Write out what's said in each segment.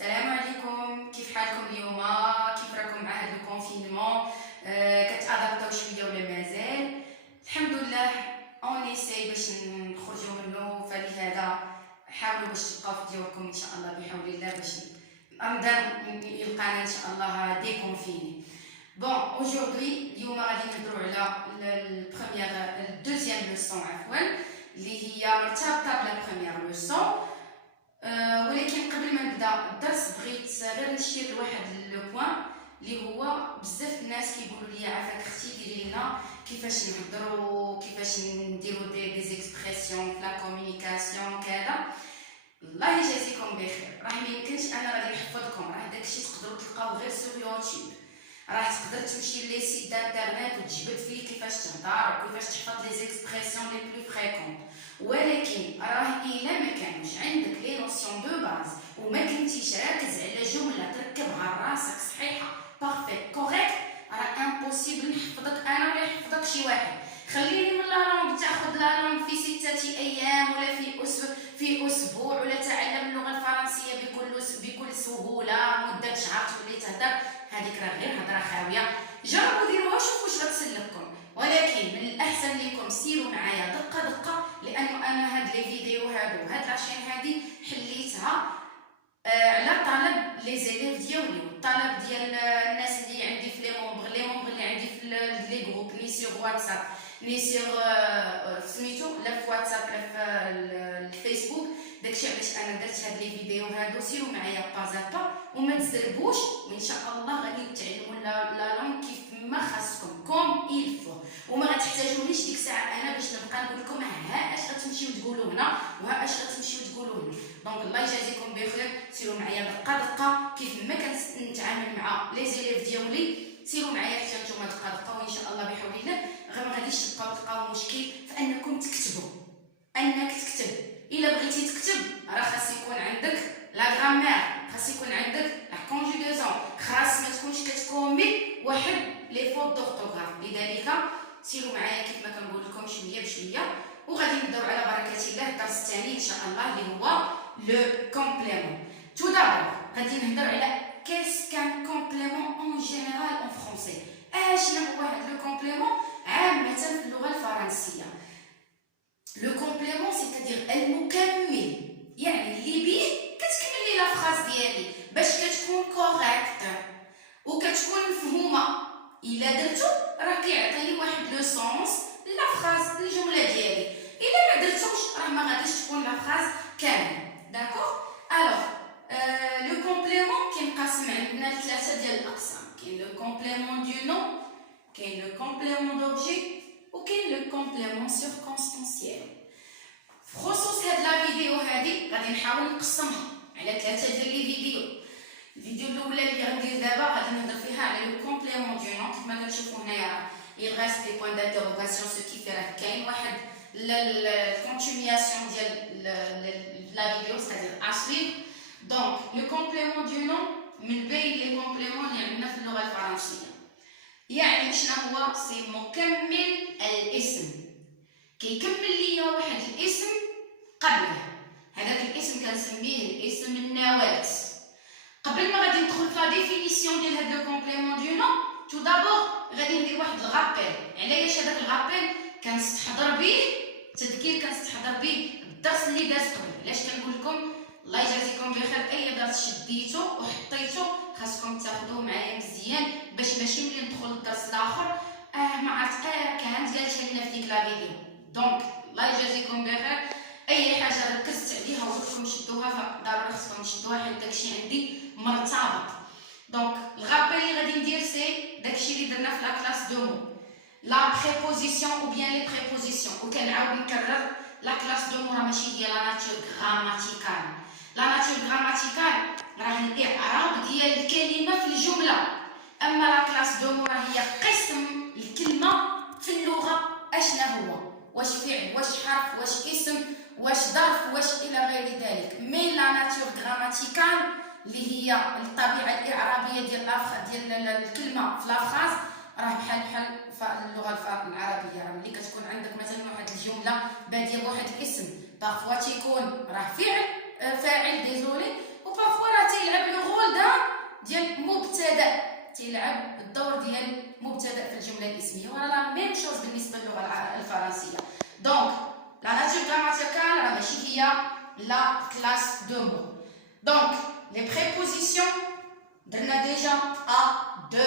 السلام عليكم، كيف حالكم اليوم؟ كيف راكم مع هذا الكونفينمون؟ كتادابطاو شويه ولا مازال؟ الحمد لله اون ايساي باش نخرجوا منه، فلهذا حاولوا باش تبقاو في ديوركم ان شاء الله بحول الله باش رمضان يلقانا ان شاء الله ديكونفيني. بون اجوردي اليوم غادي نهضروا على الدوزيام لوسون اللي هي مرتبطه بلا بروميير لوسون. ولكن قبل ما نبدا الدرس بغيت غير نشير لواحد لو بوين اللي هو بزاف الناس كيقولوا لي عافاك اختي ديري لنا كيفاش نهضروا، كيفاش نديروا دي زيكسبرسيون في لا كومونيكاسيون كذا. الله يجازيكم بخير، راه ما يمكنش انا غادي نحفظكم، راه داكشي تقدروا تلقاوه غير سور يوتيوب، راه تقدر تمشي لي سيت دانترنيت وتجبد فيه كيفاش تهضر وكيفاش تحفظ لي زيكسبرسيون لي بلو فريكون. ولكن راه الا ما كانوش عندك لي نوسيون دو باز وما كنتيش راكز على جمله تركبها راسك صحيحه بارفيت كوريكت، راه امبوسيبل نحفظك انا ولا يحفظك شي واحد. خليني من لا لونغ تاخذ لا لونغ في 6 ايام ولا في اسبوع، ولا تعلم اللغه الفرنسيه بكل سهوله مده شهر تولي تهدر، هذيك راه غير هضره خاويه. جربوا ديروها شوفوا واش غتسلككم، ولكن من الاحسن لكم سيروا معايا دقه دقه، لانه انا هاد لي فيديو هادو هاد لاشين هادي حليتها على طلب لي زيليف ديالي والطلب ديال الناس اللي عندي في لي مونبغ اللي عندي في لي جروب، ني سيغ واتساب ني سيغ سميتو لا في واتساب لا في الفيسبوك. داكشي علاش انا درت هاد لي فيديو هادو. سيروا معايا با وما تزربوش، وان شاء الله غادي تعلموا لا لونغ كيف ما خاصكم كوم يلفو، وما غتحتاجونيش ديك الساعه انا باش نبقى نقول لكم ها اش غتمشيو تقولوا هنا وها اش غتمشيو تقولوا هنا. دونك الله يجازيكم بخير، سيروا معايا دقه دقه كيف ما كنتعامل مع لي زيليف ديالي، سيروا معايا حتى نتوما دقه دقه، وان شاء الله بحول الله غير ما غاديش تلقاو مشكل في انكم تكتبوا. انك تكتب، الا بغيتي تكتب راه خاص يكون عندك لا غرامير، خاص يكون عندك لا كونجوغاسيون، خاص ما تكونش كتكومي واحد لي فوت دورتوغراف. لذلك سيروا معايا كيف ما كنقول لكم شويه بشويه، وغادي نبداو على بركه الله الدرس الثاني ان شاء الله اللي هو لو كومبليمون. تو دابور غادي نهضر على كيس كان كومبليمون اون جينيرال اون فرونسي. اشنو هو هذا لو كومبليمون عامه في اللغه الفرنسيه؟ لو كومبليمون سيتادير المكمل، يعني اللي بيه كتكملي لا فراز ديالي باش كتكون كوريكت وكتكون مفهومه. الا درتو راه كيعطيني واحد لو سونس لا فراز الجمله ديالي، الا ما درتوش راه ما غاديش تكون لا فراز كامل. داكوغ. الوغ لو كومبليمون كينقسم عندنا لثلاثه ديال الاقسام. كاين لو كومبليمون دو نون، كاين لو كومبليمون دوبجي، وكاين لو كومبليمون سيركونستانسييل. في خصوص هاد لا فيديو هادي غادي نحاول نقسمها على ثلاثه ديال لي فيديو. الفيديو الاولى اللي غندير دابا غادي نهضر فيها على لو كومبليمون دو نون. كيف ما كتشوفوا هنايا il reste des points d'interrogation، ce qui fait راه كاين واحد الكونتينياسيون ديال لا فيديو c'est-à-dire à suivre. دونك لو كومبليمون دو نون من بين لي كومبليمون اللي عندنا في اللغه الفرنسيه، يعني شنو هو؟ سي مكمل الاسم، كيكمل ليا واحد الاسم قبله. هذاك الاسم كنسميه الاسم النواه. قبل ما غادي ندخل في لا ديفينيسيون ديال هذا لو كومبليمون دو نون، تو دابور غادي ندير واحد الغابيل. علاش هذاك الغابيل؟ كنستحضر به تذكير، كنستحضر به الدرس اللي داز قبل. علاش كنقول لكم الله يجازيكم بخير اي درس شديتو وحطيتو خاصكم تاخذوه معايا مزيان، باش ماشي ملي ندخل للدرس الاخر ما عرفت كانت قالتها لنا في ديك لا فيديو. دونك الله يجازيكم بخير اي حاجه ركزت عليها وقلتلكم شدوها فضروري خصكم تشدوها، حيت داكشي عندي مرتبط. دونك الغابيل اللي غادي ندير سي داكشي اللي درنا في لا كلاس دو مو، لا بريبوزيسيون او بيان لي بريبوزيسيون. وكنعاود نكرر لا كلاس دو مو راه ماشي هي لا ناتور غراماتيكال. لا ناتور غراماتيكال راه الاعراب ديال الكلمه في الجمله، اما لا كلاس دو مو راه هي قسم الكلمه في اللغه اشنا هو، واش فعل واش حرف واش اسم واش ظرف واش الى غير ذلك. مي لا ناتور غراماتيكال اللي هي الطبيعه الاعرابيه ديال الكلمه في لا فراز راه بحال اللغه العربيه. راه ملي كتكون عندك مثلا واحد الجمله باديه بواحد الاسم، بارفوا تيكون راه فاعل ديزولي، وبارفوا راه تيلعب تيلعب الدور ديال مبتدا في الجمله الاسميه، وراه لا ميم شوز بالنسبه للغه الفرنسيه. دونك لا ناتور غراماتيكال راه ماشي هي لا كلاس دو مو. دونك لي بريبوزيسيون درنا ديجا ا دو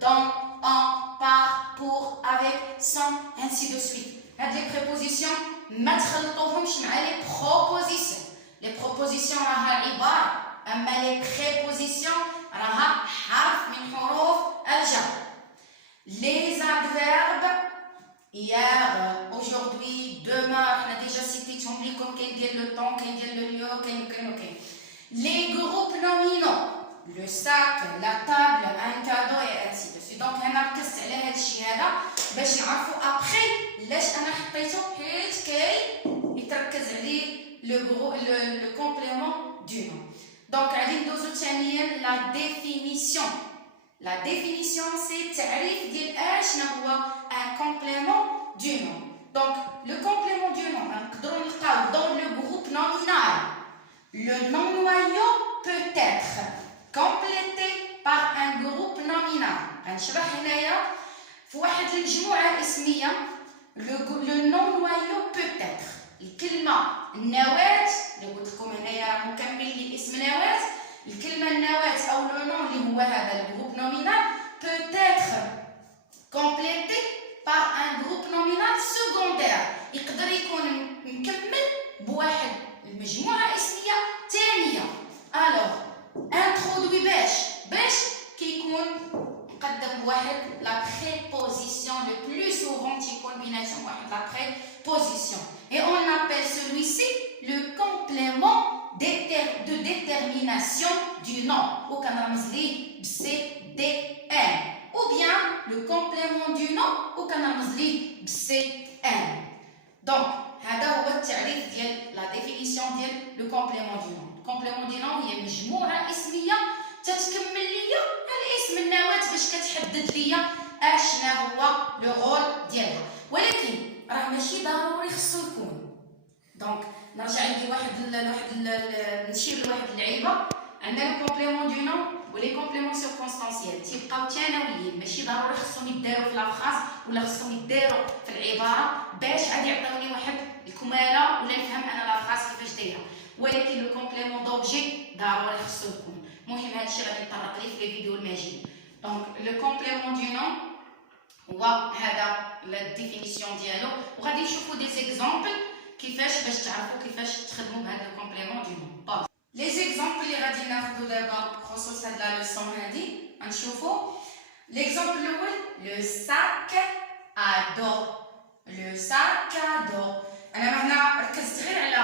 دون en par pour avec sans ainsi de suite. هاد لي بريبوزيسيون ما تخلطوهمش مع لي بروبوزيسيون. لي بروبوزيسيون راها عباره، اما لي بريبوزيسيون راها حرف من حروف الجر. Les adverbes hier, aujourd'hui, demain, on a déjà cité comme le temps, le lieu, les groupes nominaux, le sac, la table, un cadeau et ainsi de suite. Donc انا ركزت على هذا الشيء هذا باش نعرفوا ابخي علاش انا حطيته، حيت يتركز عليه le complément du nom. Donc غادي ندوزو ثانيا la définition. La définition c'est تعريف ديال اشنا هو un complément du nom. Donc le complément du nom نقدروا نلقاو dans le groupe nominal. Le nom noyau peut être complété par un groupe nominal. غنشرح هنايا في واحد المجموعه اسميه le nom noyau peut être. الكلمه النواه اللي قلت لكم هنايا مكمل لاسم نواه، الكلمه النواه او لو نون اللي هو هذا الجروب نومينال peut être complété par un groupe nominal secondaire. يقدر يكون مكمل بواحد المجموعه اسميه ثانيه. الوغ انترودوي باش كيكون مقدم بواحد لا préposition le plus souvent تيكون بيناتهم واحد لا préposition. Et on appelle celui-ci le complément de détermination du nom, ou كنرمز ليه ب CDN, ou bien le complément du nom, ou كنرمز ليه ب CN. Donc هذا هو التعريف ديال la définition ديال le complément du nom. Le complément du nom هي مجموعة اسمية تتكمل ليا الاسم النواه باش كتحدد ليا اشنا هو لو رول ديالها، ولكن راه ماشي ضروري خصو يكون. دونك نرجع ندير نشير لواحد اللعيبه. عندنا لو كومبليمون دو نون ولي كومبليمون سيركونستانسيال تيبقاو ثانويين، ماشي ضروري خصهم يداروا في لافراز ولا خصهم يداروا في العباره باش غادي يعطيوني واحد الكماله ولا نفهم انا لافراز كيفاش دايره، ولكن لو كومبليمون دوبجي ضروري خصو يكون. المهم هذا الشيء غادي نطرق ليه في الفيديو الماجي. دونك لو كومبليمون دو نون هو هذا لا ديفينيسيون ديالو، وغادي نشوفوا دي زيكزامبل كيفاش باش تعرفوا كيفاش تخدموا بهذا الكومبليمون دو نون. لي زيكزامبل اللي غادي ناخذوا دابا بخصوص هاد لا لوسون هادي غنشوفوا. ليكزامبل الاول لو ساك ادو. لو ساك ادو انا هنا ركزت غير على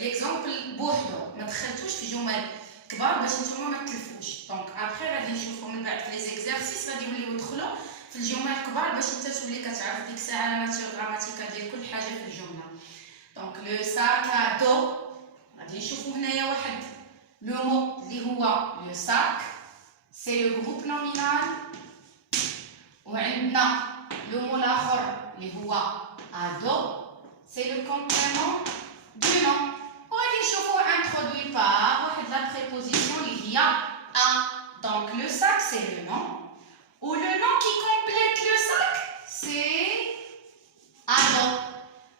ليكزامبل بوحدو، ما دخلتوش في جمل كبار باش نتوما ما تلفوش. دونك ابخي غادي نشوفوا من بعد في لي زيكزارسيس غادي يوليو يدخلوا في الجمل الكبار باش انت تولي كتعرف ديك الساعه لا ناتور غراماتيكال ديال كل حاجه في الجمله. دونك لو ساك ادو غادي نشوفوا هنايا واحد لو مو اللي هو لو ساك سي لو جروب نومينال، وعندنا لو مو الاخر اللي هو ادو سي لو كومبليمون دو نون، وغادي نشوفوا انترودوي بار واحد لا بريبوزيسيون اللي هي ا. دونك لو ساك سي لو نون ou le nom qui complète le sac c'est ado.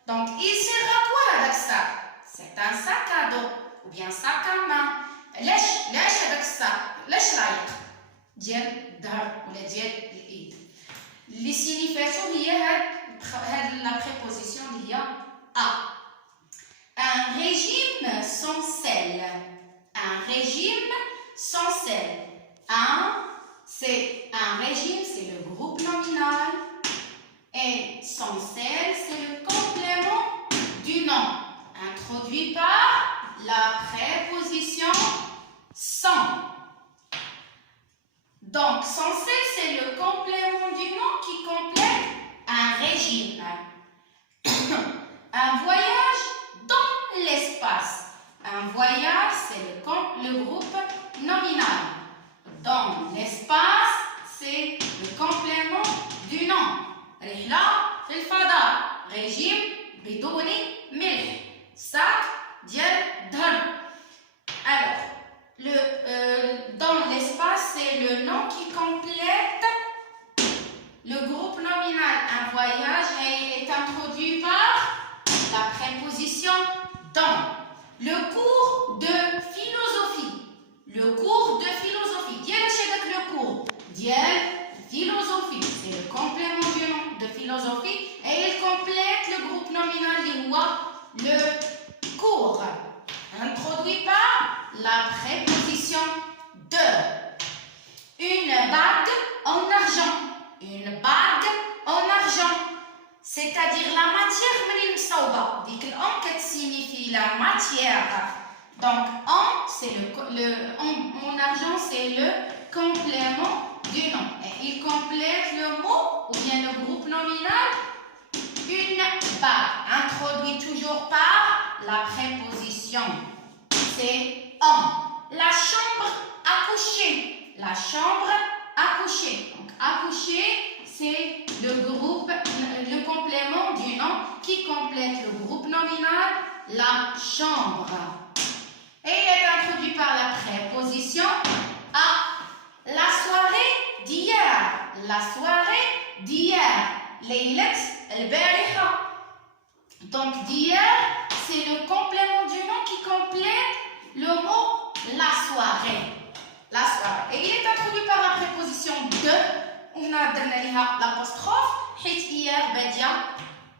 Donc il sert à quoi هذاك الساك؟ c'est un sac à dos ou bien sac à main. علاش هذاك الساك علاش لايق ديال الظهر ولا ديال الايد؟ اللي سينيفاتو هي هاد لا بريبوزيسيون اللي هي ا. un régime sans sel. un régime sans sel. C'est un régime, c'est le groupe nominal, et sans sel, c'est le complément du nom, introduit par la préposition sans. Donc, sans sel, c'est le complément du nom qui complète un régime. Un voyage dans l'espace. Un voyage, c'est le groupe nominal. Dans l'espace, c'est le complément du nom. رحلة في الفضاء. ريجيم بدون ملح. sac ديال الظهر. Alors, dans l'espace, c'est le nom qui préposition de. Une bague en argent. Une bague en argent. C'est-à-dire la matière من المصوبة. ديك الأن كتسينيفي la matière. Donc en, c'est en argent, c'est le complément du nom. Et il complète le mot ou bien le groupe nominal. Une bague, introduit toujours par la préposition. C'est en. La chambre à coucher. La chambre à coucher. Donc, à coucher, c'est le groupe, le complément du nom qui complète le groupe nominal, la chambre. Et il est introduit par la préposition à. La soirée d'hier. La soirée d'hier. Leylet al-bariha. Donc d'hier, c'est le complément du nom qui complète le mot la soirée. La soirée. Et il est introduit par la préposition de. On a donné l'apostrophe. حيت hier badia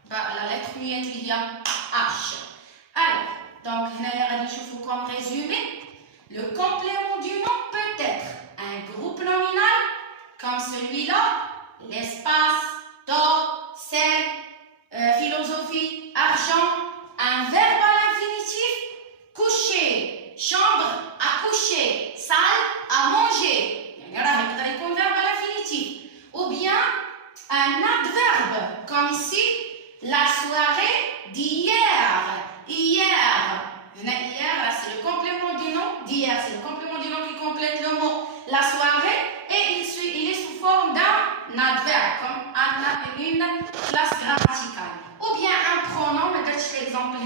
la lettre muette il y a H. Alors, donc هنايا غادي نشوفوا comme résumé. Le complément du nom peut être un groupe nominal comme celui-là, l'espace, d'or, sel, philosophie, argent, un verbe à l'infinitif, coucher, chambre, à coucher, salle, à manger. يعني يكون verbe à l'infinitif. Ou bien un adverbe comme ici, la soirée d'hier. Hier. Hier, c'est le complément du nom d'hier. C'est le complément du nom qui complète le mot la soirée et il est sous forme d'un adverbe, comme une classe grammaticale. Ou bien un pronom, je vais l'exemple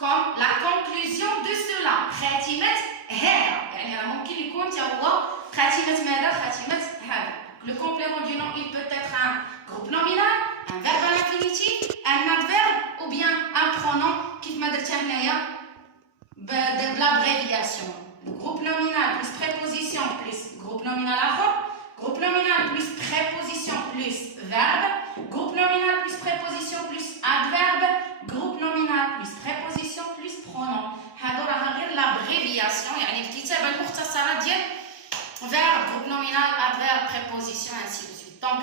comme la conclusion de cela. خاتمة هذا. يعني راه ممكن يكون هو خاتمة ماذا؟ خاتمة هذا. Le complément du nom, il peut être un groupe nominal, un verbe à l'infinitif, un adverbe ou bien un pronom qui m'a de l'abréviation. Le groupe nominal plus préposition plus groupe nominal avant, groupe nominal plus préposition plus verbe, groupe nominal plus préposition plus adverbe, groupe nominal plus préposition plus pronom. هادو راه غير l'abréviation يعني الكتابة المختصرة ديال verbe, groupe nominal, adverbe, préposition, ainsi de suite. Donc,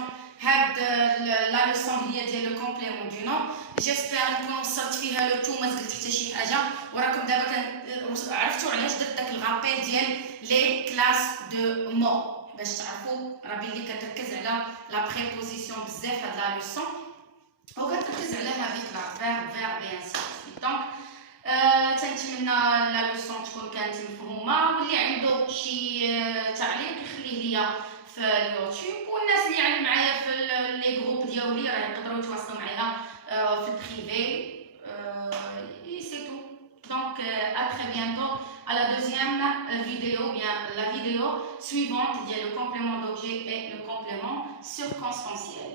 la leçon هي le complément du nom. J'espère نكون وصلت فيها لو تو ما زلت حتى شي حاجه وراكم دابا عرفتوا علاش درت داك الغابيل ديال لي كلاس دو مو باش تعرفوا راه بلي كتركز على لا بريبوزيسيون بزاف هاد لا لوسون وكتركز على هذيك لا فيرب اي انسي دونك تنتمنى لا لوسون تكون كانت مفهومه واللي عنده شي تعليق يخليه ليا في اليوتيوب والناس اللي يعني معايا في لي جروب ديالي راه يقدروا يتواصلوا معايا في البريفي et c'est tout. Donc à très bientôt à la deuxième vidéo, bien la vidéo suivante, il y a le complément d'objet et le complément circonstanciel.